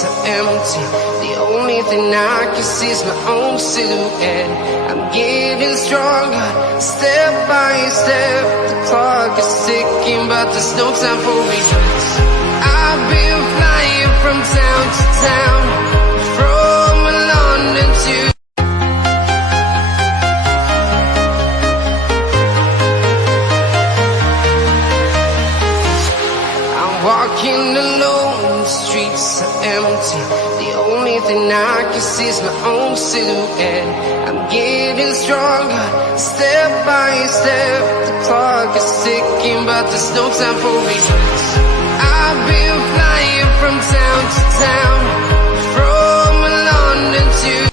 streets are empty. The only thing I can see is my own silhouette. I'm getting stronger, step by step. The clock is ticking, but there's no time for regrets. I've been flying from town to town, from London to walking alone, the streets are empty. The only thing I can see is my own silhouette. I'm getting stronger, step by step. The clock is ticking, but there's no time for regrets. I've been flying from town to town, from London to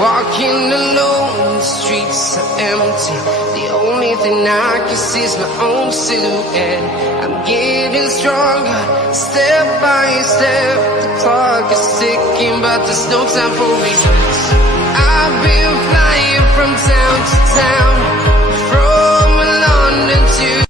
walking alone, the streets are empty. The only thing I can see is my own silhouette. I'm getting stronger, step by step. The clock is ticking, but there's no time for regrets. I've been flying from town to town, from London to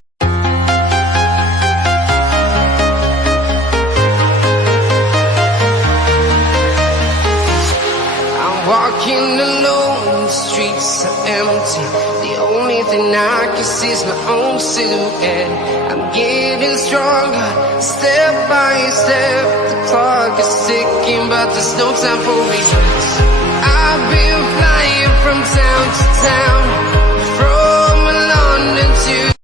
walking alone, the streets are empty. The only thing I can see is my own silhouette. I'm getting stronger, step by step. The clock is ticking, but there's no time for regrets. I've been flying from town to town, from London to